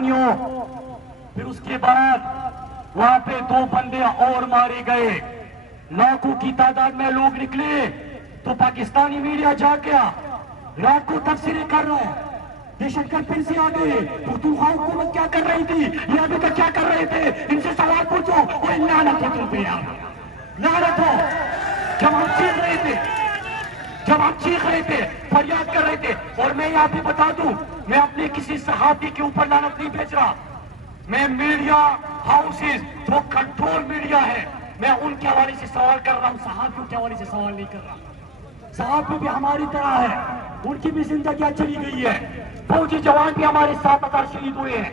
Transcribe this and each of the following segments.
پاکستانیوں. پھر اس کے بعد وہاں پہ 2 بندے اور مارے گئے. لاکھوں کی تعداد میں لوگ نکلے تو پاکستانی میڈیا جا گیا, رات کو تفسیریں کر رہا ہے. دہشت گرد پھر سے آ گئے. پختونخوا حکومت کیا کر رہی تھی, یہ ابھی تک کیا کر رہے تھے, ان سے سوال پوچھو. اور لعنت ہو تم پہ یار, لعنت ہو. جب ہم چیخ رہے تھے, فریاد کر رہے تھے. اور میں یہاں پہ بتا دوں, میں اپنے کسی صحافی کے اوپر لعنت نہیں بھیج رہا. میں میڈیا ہاؤسز جو کنٹرول میڈیا ہے, میں ان کے حوالے سے سوال کر رہا ہوں, صحافیوں کے حوالے سے سوال نہیں کر رہا. صحافی بھی ہماری طرح ہے, ان کی بھی زندگیاں چلی گئی ہے. فوجی جوان بھی ہمارے 7,000 شہید ہوئے ہیں.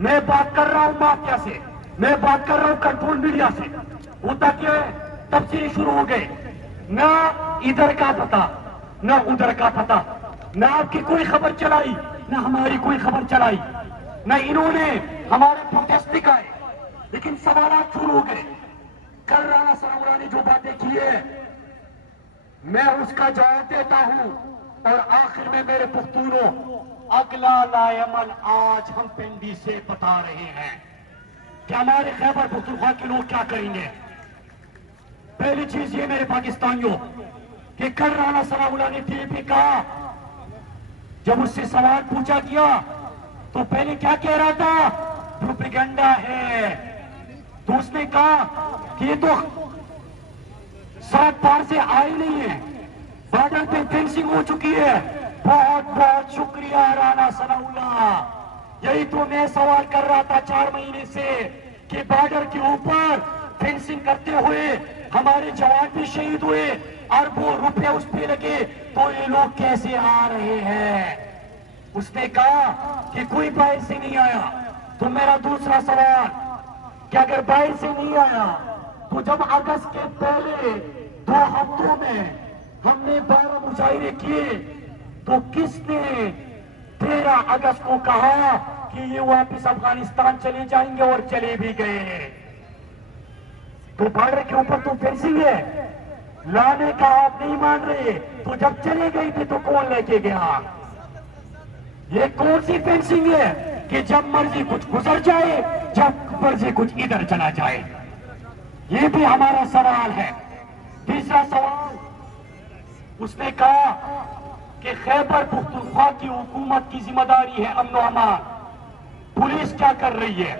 میں بات کر رہا ہوں مافیا سے, میں بات کر رہا ہوں کنٹرول میڈیا سے. ہوتا کیا ہے, تفسیریں شروع ہو گئے, نہ ادھر کا پتا نہ ادھر کا پتا, نہ آپ کی کوئی خبر چلائی نہ ہماری کوئی خبر چلائی, نہ انہوں نے ہمارے پروٹیسٹ دکھائے. لیکن سوالات شروع ہو گئے. کل رانا ثناءاللہ نے جو باتیں کی ہے میں اس کا جواب دیتا ہوں. اور آخر میں میرے پختونوں, اگلا لائے عمل آج ہم پنڈی سے بتا رہے ہیں کہ ہمارے خیبر پختونخوا کے لوگ کیا کریں گے. پہلی چیز یہ میرے پاکستانیوں کہ کل رانا ثناءاللہ نے ٹی وی پہ کہا, جب اس سے سوال پوچھا گیا تو پہلے کیا کہہ رہا تھا, پروپیگنڈا ہے. تو اس نے کہا کہ یہ تو سڑک پار سے آئی نہیں ہے, بارڈر پہ فینسنگ ہو چکی ہے. بہت بہت شکریہ رانا ثناءاللہ. یہی تو میں سوال کر رہا تھا 4 مہینے سے کہ بارڈر کے اوپر فینسنگ کرتے ہوئے ہمارے جوان بھی شہید ہوئے, اربوں روپے اس پہ لگے, تو یہ لوگ کیسے آ رہے ہیں. اس نے کہا کہ کوئی باہر سے نہیں آیا. تو میرا دوسرا سوال کہ اگر باہر سے نہیں آیا تو جب اگست کے پہلے 2 ہفتوں میں ہم نے 12 مظاہرے کیے تو کس نے 13 اگست کو کہا کہ یہ واپس افغانستان چلے جائیں گے, اور چلے بھی گئے. تو بارڈر کے اوپر تو فینسنگ ہے, لانے کا آپ نہیں مان رہے, تو جب چلے گئی تھی تو کون لے کے گیا. یہ کون سی فینسنگ ہے کہ جب مرضی کچھ گزر جائے, جب مرضی کچھ ادھر چلا جائے. یہ بھی ہمارا سوال ہے. تیسرا سوال, اس نے کہا کہ خیبر پختونخوا کی حکومت کی ذمہ داری ہے امن و امان. پولیس کیا کر رہی ہے؟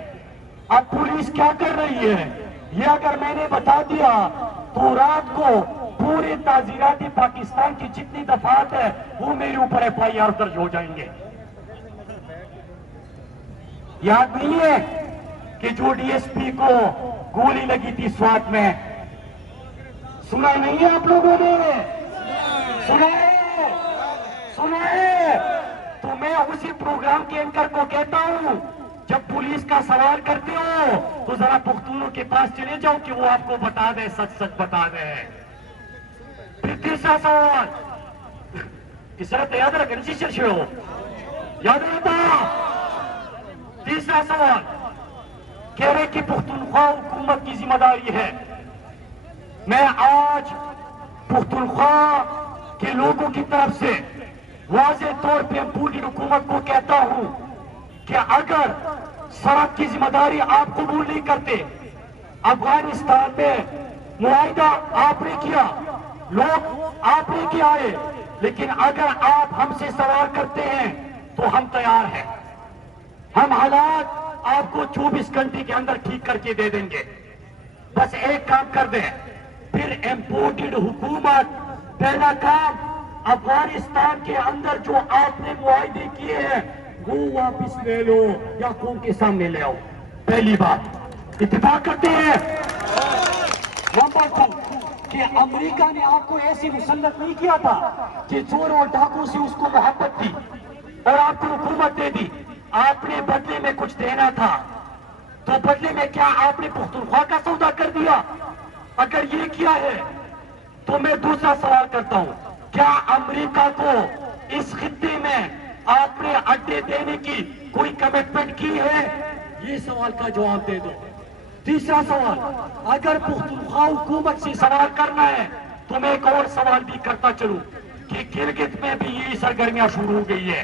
اب پولیس کیا کر رہی ہے یہ اگر میں نے بتا دیا تو رات کو پورے تعزیراتی پاکستان کی جتنی دفعات ہے وہ میرے اوپر FIR درج ہو جائیں گے. یاد نہیں ہے کہ جو DSP کو گولی لگی تھی سوات میں, سنا نہیں ہے آپ لوگوں نے؟ سنا ہے. تو میں اسی پروگرام کے اینکر کو کہتا ہوں, جب پولیس کا سوال کرتے ہو تو ذرا پختونوں کے پاس چلے جاؤ کہ وہ آپ کو بتا دے, سچ سچ بتا دے. پھر تیسرا سوال, تیسرا تو یاد رکھے نہیں شرشے ہو, یاد رہتا. تیسرا سوال کہہ رہے کہ پختونخوا حکومت کی ذمہ داری ہے. میں آج پختونخوا کے لوگوں کی طرف سے واضح طور پہ پوری حکومت کو کہتا ہوں کہ اگر سڑک کی ذمہ داری آپ قبول نہیں کرتے, افغانستان میں معاہدہ آپ نے کیا, لوگ آپ نے کیا ہے, لیکن اگر آپ ہم سے سوال کرتے ہیں تو ہم تیار ہیں. ہم حالات آپ کو 24 گھنٹے کے اندر ٹھیک کر کے دے دیں گے. بس ایک کام کر دیں, پھر امپورٹڈ حکومت. پہلا کام, افغانستان کے اندر جو آپ نے معاہدے کیے ہیں وہ واپس لے لو یا قوم کے سامنے لے آؤ. پہلی بات اتفاق کرتے ہیں. نمبر 2 کہ امریکہ نے آپ کو ایسی مسلط نہیں کیا تھا کہ چور اور ڈاکو سے اس کو محبت تھی اور آپ کو حکومت دے دی. آپ نے بدلے میں کچھ دینا تھا, تو بدلے میں کیا آپ نے پختونخوا کا سودا کر دیا؟ اگر یہ کیا ہے تو میں دوسرا سوال کرتا ہوں, کیا امریکہ کو اس خطے میں آپ نے اڈے دینے کی کوئی کمٹمنٹ کی ہے؟ یہ سوال کا جواب دے دو. تیسرا سوال, اگر پختونخوا حکومت سے سوال کرنا ہے تو میں ایک اور سوال بھی کرتا چلوں کہ گلگت میں بھی یہی سرگرمیاں شروع ہو گئی ہے.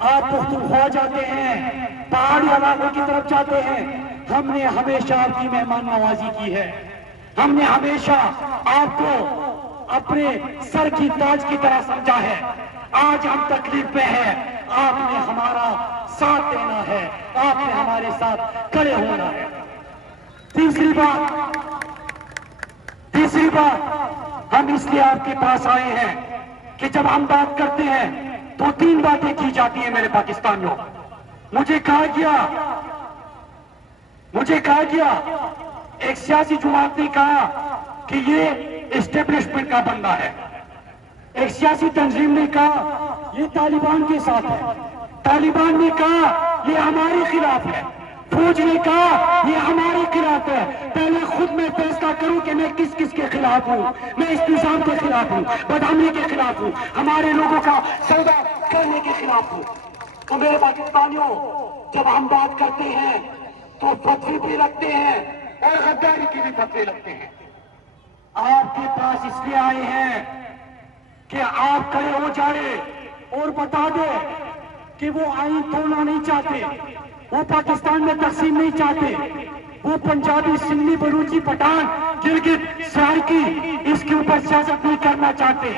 آپ پختونخوا جاتے ہیں، پہاڑی علاقوں کی طرف جاتے ہیں، ہم نے ہمیشہ آپ کی مہمان نوازی کی ہے، ہم نے ہمیشہ آپ کو اپنے سر کی تاج کی طرح سمجھا ہے۔ آج ہم تکلیف میں ہیں، آپ نے ہمارا ساتھ دینا ہے، آپ نے ہمارے ساتھ کھڑے ہونا ہے۔ تیسری بات ہم اس لیے آپ کے پاس آئے ہیں کہ جب ہم بات کرتے ہیں تو 3 باتیں کی جاتی ہیں میرے پاکستانیوں۔ مجھے کہا گیا ایک سیاسی جماعت نے کہا کہ یہ اسٹیبلشمنٹ کا بندہ ہے، ایک سیاسی تنظیم نے کہا یہ طالبان کے ساتھ ہے، طالبان نے کہا یہ ہمارے خلاف ہے، فوج نے کہا یہ ہمارے خلاف ہے۔ پہلے خود میں فیصلہ کروں کہ میں کس کس کے خلاف ہوں۔ میں اس نظام کے خلاف ہوں، بدامنی کے خلاف ہوں، ہمارے لوگوں کا سودا کرنے کے خلاف ہوں۔ تو میرے پاکستانیوں، جب ہم بات کرتے ہیں تو فتوی بھی رکھتے ہیں اور غداری کی بھی فتوی رکھتے ہیں۔ آپ کے پاس اس لیے آئے ہیں کہ آپ کھڑے ہو جائے اور بتا دے کہ وہ آئین توڑنا نہیں چاہتے، وہ پاکستان میں تقسیم نہیں چاہتے، وہ پنجابی، سندھی، بلوچی، پٹھان، گلگت، سرائکی اس کے اوپر سیاست نہیں کرنا چاہتے۔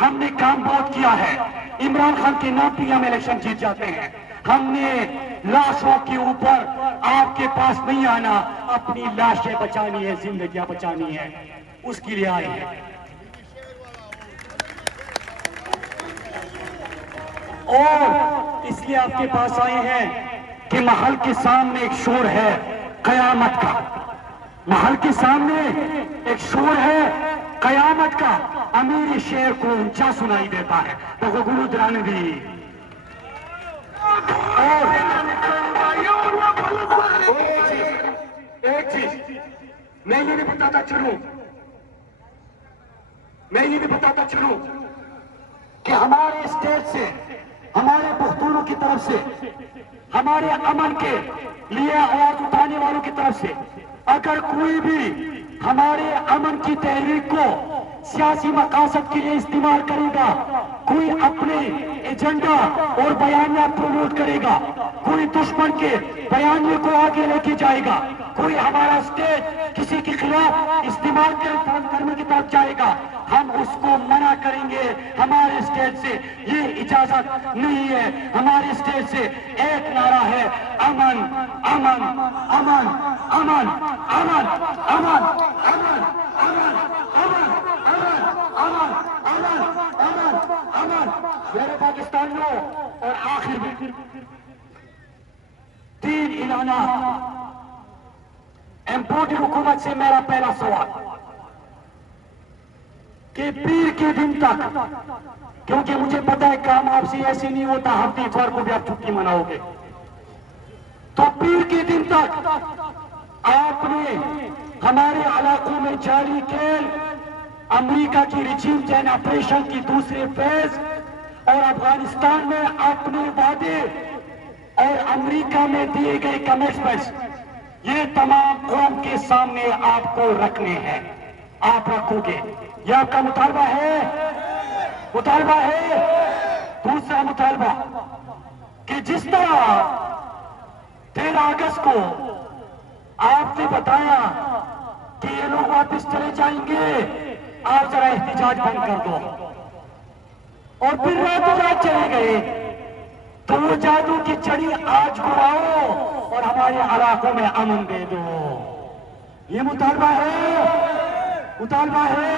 ہم نے کام بہت کیا ہے، عمران خان کے نام پہ ہم الیکشن جیت جاتے ہیں۔ ہم نے لاشوں کے اوپر آپ کے پاس نہیں آنا، اپنی لاشیں بچانی ہے، زندگیاں بچانی ہے، اس کے لیے آئے ہیں۔ اور اس لیے آپ کے پاس آئے ہیں کہ محل کے سامنے ایک شور ہے قیامت کا، محل کے سامنے ایک شور ہے قیامت کا، امیر شیر کو اونچا سنائی دیتا ہے تو گرو درانوی۔ اور ایک چیز میں یہ نہیں بتاتا چلوں کہ ہمارے اسٹیٹ سے، ہمارے پختونوں کی طرف سے، ہمارے امن کے لیے آواز اٹھانے والوں کی طرف سے اگر کوئی بھی ہمارے امن کی تحریک کو سیاسی مقاصد کے لیے استعمال کرے گا، کوئی اپنے ایجنڈا اور بیانیہ پروموٹ کرے گا، کوئی دشمن کے بیانیے کو آگے لے کے جائے گا، کوئی ہمارا اسٹیٹ کسی کے خلاف استعمال کرنے کی طرف جائے گا، ہم اس کو منع کریں گے۔ ہمارے اسٹیٹ سے یہ اجازت نہیں ہے۔ ہمارے اسٹیٹ سے ایک نعرہ ہے، امن امن امن امن امن امن امن امن امن امن امن امن۔ میرے پاکستانیوں، اور آخر میں 3 اعلانات۔ امپورٹڈ حکومت سے میرا پہلا سوال کہ پیر کے دن تک، کیونکہ مجھے پتا ہے کام آپ سے ایسے نہیں ہوتا، ہفتے اتوار کو بھی آپ چھٹی مناؤ گے، تو پیر کے دن تک آپ نے ہمارے علاقوں میں جاری کیل، امریکہ کی ریجیم چین آپریشن کی دوسرے فیز اور افغانستان میں اپنے وعدے اور امریکہ میں دیے گئے کمٹمنٹس، یہ تمام قوم کے سامنے آپ کو رکھنے ہیں، آپ رکھو گے، یہ آپ کا مطالبہ ہے؟ مطالبہ ہے۔ دوسرا مطالبہ کہ جس طرح 13 اگست کو آپ نے بتایا کہ یہ لوگ واپس چلے جائیں گے، آپ ذرا احتجاج بند کر دو، اور پھر راتوں رات چلے گئے، تو وہ جادو کی چڑی آج گراؤ اور ہمارے علاقوں میں امن دے دو۔ یہ مطالبہ ہے، مطالبہ ہے،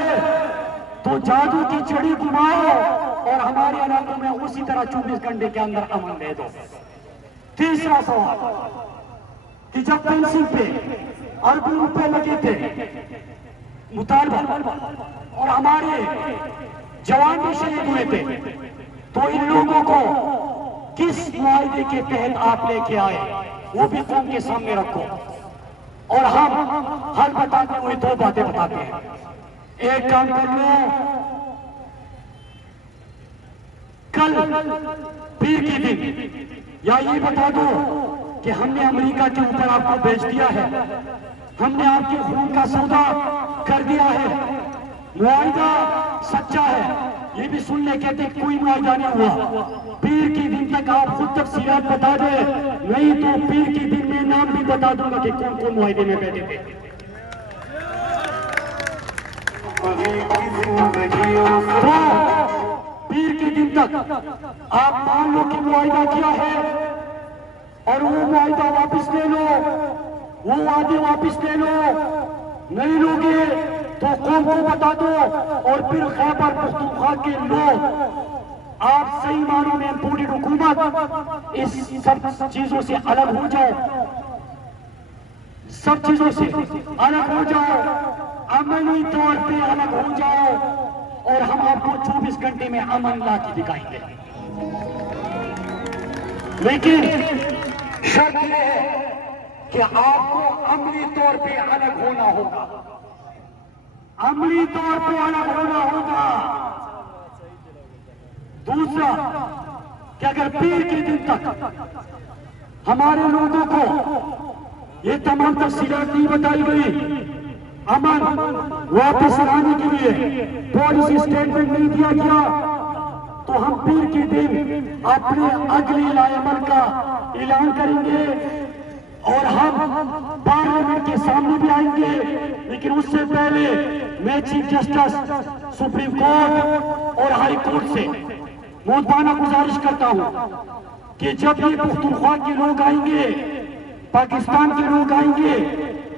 تو جادو کی چڑی گھماؤ اور ہمارے علاقوں میں اسی طرح 24 گھنٹے کے اندر امن دے دو۔ تیسرا سوال کہ جب فینسنگ پہ اربوں روپے لگے تھے، مطالبہ، اور ہمارے جوان بھی شہید ہوئے تھے، تو ان لوگوں کو کس معاہدے کے تحت آپ لے کے آئے، وہ بھی قوم کے سامنے رکھو۔ اور ہم حل بتاتے ہوئے 2 باتیں بتاتے ہیں۔ ایک کام کر لو، کل پیر کے دن یا یہ بتا دو کہ ہم نے امریکہ کے اوپر آپ کو بیچ دیا ہے، ہم نے آپ کے خون کا سودا کر دیا ہے، معاہدہ سچا ہے، یہ بھی سن لے کہتے کوئی معاہدہ نہیں ہوا. پیر کے دن تک آپ خود تفصیلات بتا دیں, نہیں تو پیر کے دن میں نام بھی بتا دوں گا کہ کون کون معاہدے میں بیٹھے تھے. تو پیر کے دن تک آپ مان لو کہ معاہدہ کیا ہے اور وہ معاہدہ واپس لے لو, وہ وعدے واپس لے لو. نہیں لوگے تو قوم کو بتا دو, اور پھر خیبر پختونخوا کے لوگ آپ صحیح معنوں میں پوری حکومت اس سب چیزوں سے الگ ہو جاؤ, سب چیزوں سے الگ ہو جاؤ, عملی طور پہ الگ ہو جاؤ, اور ہم آپ کو 24 گھنٹے میں امن لا کے دکھائیں گے. لیکن شرط یہ ہے کہ آپ کو عملی طور پہ الگ ہونا ہوگا, عملی طور پہ الگ ہونا ہوگا. دوسرا کہ اگر پیر کے دن تک ہمارے لوگوں کو یہ تمام تفصیلات نہیں بتائی گئی, امن واپس لانے کے لیے پالیسی اسٹیٹمنٹ نہیں دیا گیا, تو ہم پیر کے دن اپنے اگلے لائے عمل کا اعلان کریں گے, اور ہم پارلیمنٹ کے سامنے بھی آئیں گے. لیکن اس سے پہلے میں چیف جسٹس سپریم کورٹ اور ہائی کورٹ سے مؤدبانہ گزارش کرتا ہوں کہ جب یہ پختونخوا کے لوگ آئیں گے, پاکستان کے لوگ آئیں گے,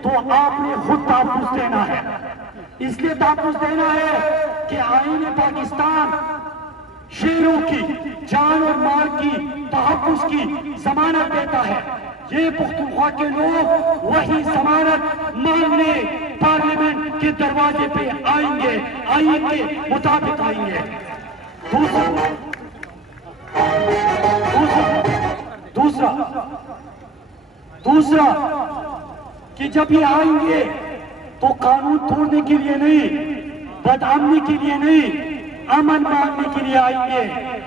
تو آپ نے خود تحفظ دینا ہے. اس لیے تحفظ دینا ہے کہ آئین پاکستان شیروں کی جان اور مال کی تحفظ کی ضمانت دیتا ہے. یہ پختونخوا کے لوگ وہی ضمانت مانگنے پارلیمنٹ کے دروازے پہ آئیں گے, آئین کے مطابق آئیں گے. دوسرا کہ جب یہ آئیں گے تو قانون توڑنے کے لیے نہیں, بدامنی کے لیے نہیں, امن مانگنے کے لیے آئیں گے.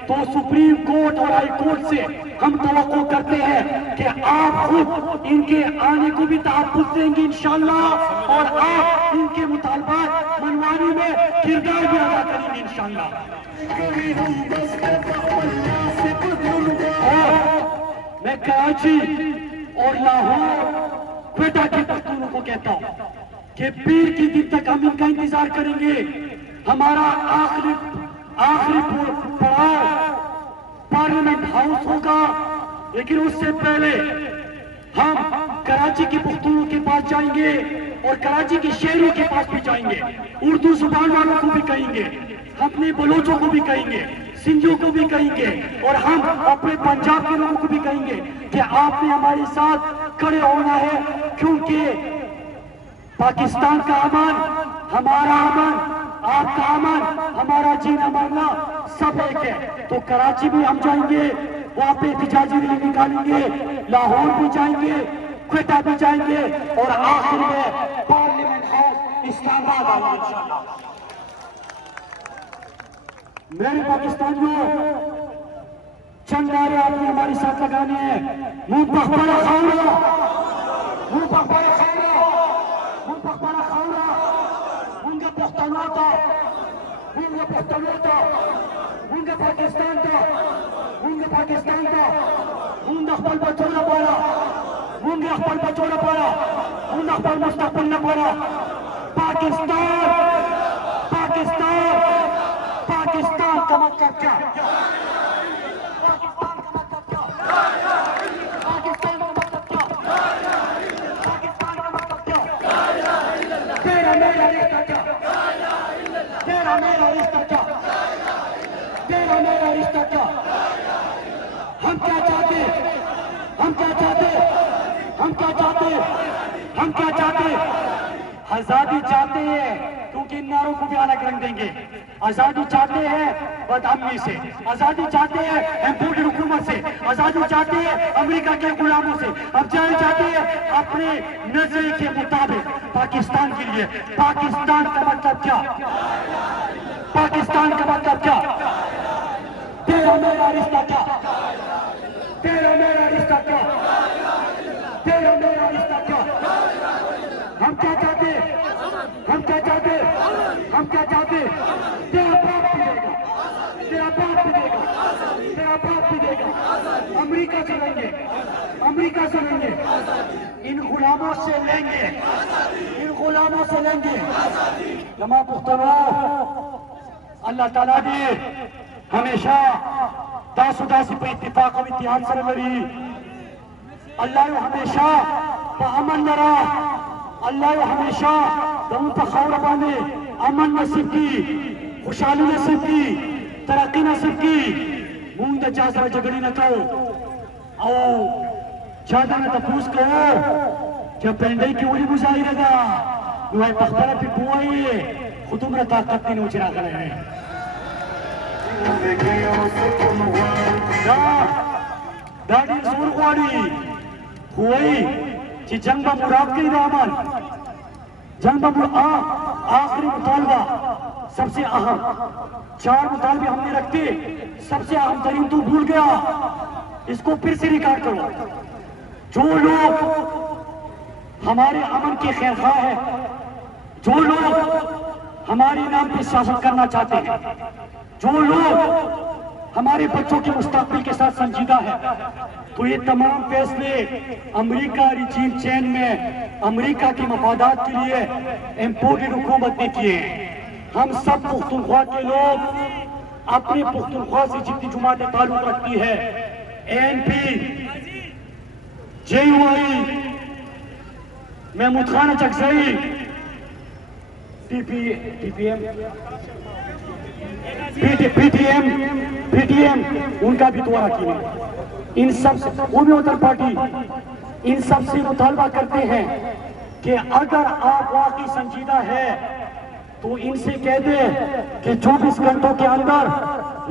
تو سپریم کورٹ اور ہائی کورٹ سے ہم توقع کرتے ہیں کہ آپ خود ان کے آنے کو بھی تحفظ دیں گے انشاءاللہ, اور آپ ان کے مطالبات منوانے میں کردار بھی ادا کریں گے انشاءاللہ. میں کراچی اور لاہور کوئٹہ کے پختونوں کو کہتا ہوں کہ پیر کی دن تک ہم ان کا انتظار کریں گے. ہمارا آخری پڑاؤ پارلیمنٹ ہاؤس ہوگا, لیکن اس سے پہلے ہم کراچی کے پختونوں کے پاس جائیں گے اور کراچی کے شہروں کے پاس بھی جائیں گے, اردو زبان والوں کو بھی کہیں گے, اپنے بلوچوں کو بھی کہیں گے, سندھیوں کو بھی کہیں گے, اور ہم اپنے پنجاب کے لوگوں کو بھی کہیں گے کہ آپ نے ہمارے ساتھ کھڑے ہونا ہے, کیونکہ پاکستان کا امن ہمارا امن, آپ کا امن, ہمارا جینا مرنا سب ایک ہے. تو کراچی بھی ہم جائیں گے, وہاں پہ احتجاجی ریلی نکالیں گے, لاہور بھی جائیں گے, کوئٹہ بھی جائیں گے, اور آخر میں پارلیمنٹ ہاؤس اسلام آباد آئیں گے انشاءاللہ. میرے پاکستانیوں, چند نعرے آپ نے ہمارے ساتھ لگانے ہیں. منہ پخپارا خاورا, منہ پخپارا خاورا, منہ پخپارا خاورا, منگا پختانوتا, منگا پختانوتا, منگا پاکستان تا, منگا پاکستان تا, منگا اخبار بچوڑا پارا, منگا اخبار بچوڑا پارا, منگا اخبار مستقبل نہ پارا. پاکستان, پاکستان, پاکستان کا مطلب کیا؟ پاکستان کا مطلب کیا؟ پاکستان کا مطلب کیا؟ پاکستان کا مطلب کیا؟ تیرا میرا رشتہ کیا؟ تیرا میرا رشتہ کیا؟ تیرا میرا رشتہ کیا؟ ہم کیا چاہتے ہیں؟ ہم کیا چاہتے ہیں؟ ہم کیا چاہتے ہیں؟ ہم کیا چاہتے ہیں؟ آزادی چاہتے ہیں, کیونکہ ان نعروں کو بھی الگ رنگ دیں گے. آزادی چاہتے ہیں بدامنی سے, آزادی چاہتے ہیں امپورٹڈ حکومت سے, آزادی چاہتے ہیں امریکہ کے غلاموں سے. اب جانا چاہتے ہیں اپنے نظریے کے مطابق پاکستان کے لیے. پاکستان کا مطلب کیا؟ پاکستان کا مطلب کیا؟ تیرا میرا رشتہ کیا؟ تیرا میرا رشتہ کیا؟ تیرا میرا رشتہ کیا؟ ہم کیا چاہتے ہیں؟ ہم کیا چاہتے ہیں؟ ہم کیا چاہتے ہیں؟ تیرا باپ ملے گا, امریکہ سے لیں گے، امریکہ سے لیں گے، ان غلاموں سے لیں گے، ان غلاموں سے لیں گے۔ جماعة پختنو اللہ تعالیٰ دے ہمیشہ داسو داسی پہ اتفاق و اتحاد سر لری، اللہ یو ہمیشہ پہ امن لرا، اللہ یو ہمیشہ دون پہ خور بانے امن نصیب کی، خوشحالی نصیب کی، ترقی نصیب کی۔ مونگ دا چاہ سر جگڑی نہ تو او چاہتا نہ تپوس کو کہ پینڈائی کی اولی گزاری رہا نو ہے تخترہ پی بوائی ہے خودم رہا طاقت نہیں اچھرا کرے ہیں۔ داڑی زور خواری ہوئی چی جنگ با مراد کئی دامن، جنگ با مراد آخری مطالبہ سب سے اہم، 4 مطالبے ہم نے رکھتے، سب سے اہم ترین تو بھول گیا، اس کو پھر سے ریکارڈ کرو۔ جو لوگ ہمارے امن کے خیر خواہ ہیں، جو لوگ ہمارے نام پہ سیاست کرنا چاہتے ہیں، جو لوگ ہمارے بچوں کے مستقبل کے ساتھ سنجیدہ ہے، تو یہ تمام فیصلے امریکہ ریجیم چین میں امریکہ کے مفادات کے لیے امپورٹڈ حکومت نے کیے ہیں۔ ہم سب پختونخوا کے لوگ اپنے پختونخوا سے جتنی جماعتیں تعلق رکھتی ہے، ANP، JUI، Mahmood Khan Achakzai, P T M, ان کا بھی دورہ کیے، ان سب سے قومی وطن پارٹی ان سب سے مطالبہ کرتے ہیں کہ اگر آپ واقعی سنجیدہ ہے تو ان سے کہہ دے کہ 24 گھنٹوں کے اندر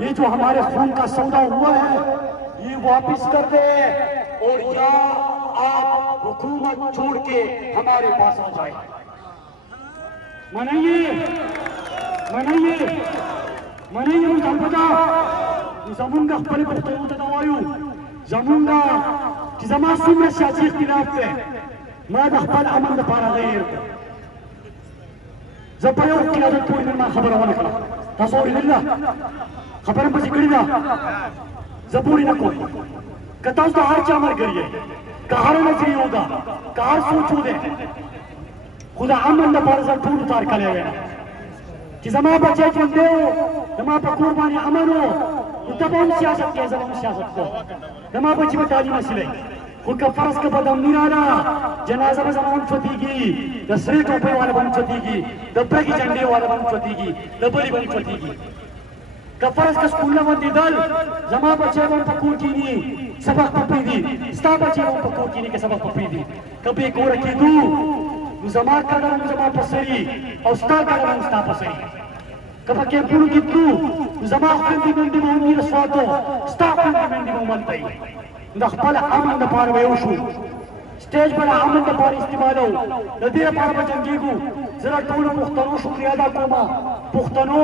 یہ جو ہمارے خون کا سودا ہوا ہے یہ واپس کر دے، اور یا آپ حکومت چھوڑ کے ہمارے پاس آ جائے۔ منائیے مطالبہ زمونگا خپل پختنو ته وایو، زمونگا چې زما څومره سیاسي اختلاف دی ما د خپل امن لپاره غیر زه په یو قیادت پورې نن ما خبره ونه کړه، تاسو اورېدلې ده خبره پسې کړې ده، زه پورې نه کوم که تاسو د هر چا ملګری یې، که هر نظریو ده، که هر سوچو دی، خو د امن لپاره زه ټولو ته هرکلی وایم چې زما بچی ژوندی و، زما په کور باندې امن و، نو ته به هم سیاست کوې، زه به هم سیاست کوم، زما بچی به تعلیم حاصلوي، خو که فرض که بدامني راغله جنازه به زما هم چوتېږي، د سرې ټوپۍ والا به هم چوتېږي، د بګې جنډې والا به هم چوتېږي، د بلې به هم چوتېږي، که فرض که سکولونه بندېدل زما بچی به هم په کور کښېني سبق به پرېږدي، ستا بچی به هم په کور کښېني که سبق به پرېږدي، که بې کوره کېدو نو زما قدر هم زما په سري او ستا قدر هم ستا په سري، که په کیمپونو کې تلو نو زما خویندې میندې به هم وي رسواتو، ستا خویندې میندې به هم هلته وي، د خپل امن دپاره به یو شو، سټیج به د امن دپاره استعمالو، د دې لپاره به جنګېږو۔ زه د ټولو پښتنو شکریه ادا کوم، پښتنو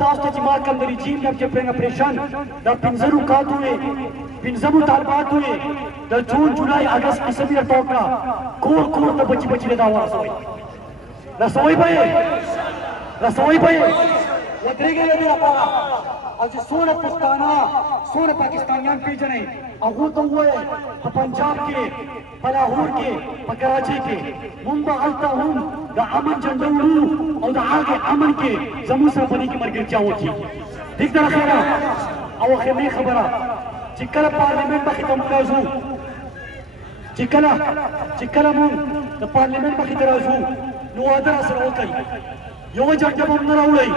تاسو ته چې ما کوم د ریجیم د اپریشن د 15 نکات وې، 15 مطالبات وې، د جون جولای اګست کیسه مې درته وکړه، کور کور ته بچي بچي دا ورسوئ، رسوئ به یې، رسوئ به یې، ودرېږئ د دې لپاره، او چې څومره پښتانه څومره پاکستانیان پیژنئ هغو ته ووایئ په پنجاب کې، په لاهور کې، په کراچۍ کې مونږ به هلته هم د امن جنډه وړو او د هغې امن کې زموږ سره په دې کې ملګرتیا وکړي، ټیک ده خیره. او اخرنۍ خبره چې کله پارلیمنټ مخې ته موږ راځو، چې کله موږ د پارلیمنټ مخې ته راځو نو واده راسره وکړئ، یوه جنډه به هم نه راوړئ،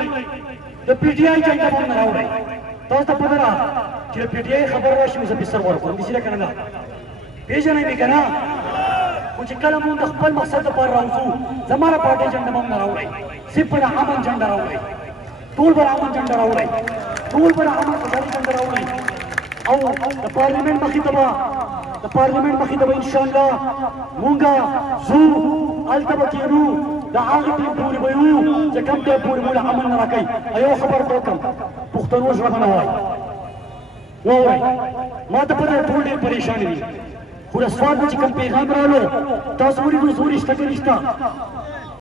د پی ټي آی جنډه به هم نه راوړئ، تاسو ته پته ده چې د پی ټي آی خبر راشي نو زه پې سر ورکړم، داسې ده که نه ده، پېژنئ مې که نه، خو چې کله مونږ د خپل مقصد لپاره راوځو زما د پارټۍ جنډه به هم نه راوړئ، صرف به د امن جنډه راوړئ، ټول به د امن جنډه راوړئ، ټول به د امن خوشحالي جنډه راوړئ، او د پارلیمنټ مخې ته به انشاءالله مونږ ځو، هلته به کېنو، د هغې ټیم پورې به یو چې کوم ټیم پورې مو له امن نه راکوي. یو خبره ته وکړم، پښتنو زړه به نه وایي، واورئ ما ته پته ده ټول ډېر پریشان دي، خو د سوال نه چې کوم پیغام رالو تاسو ولیدو زور شته که نشته،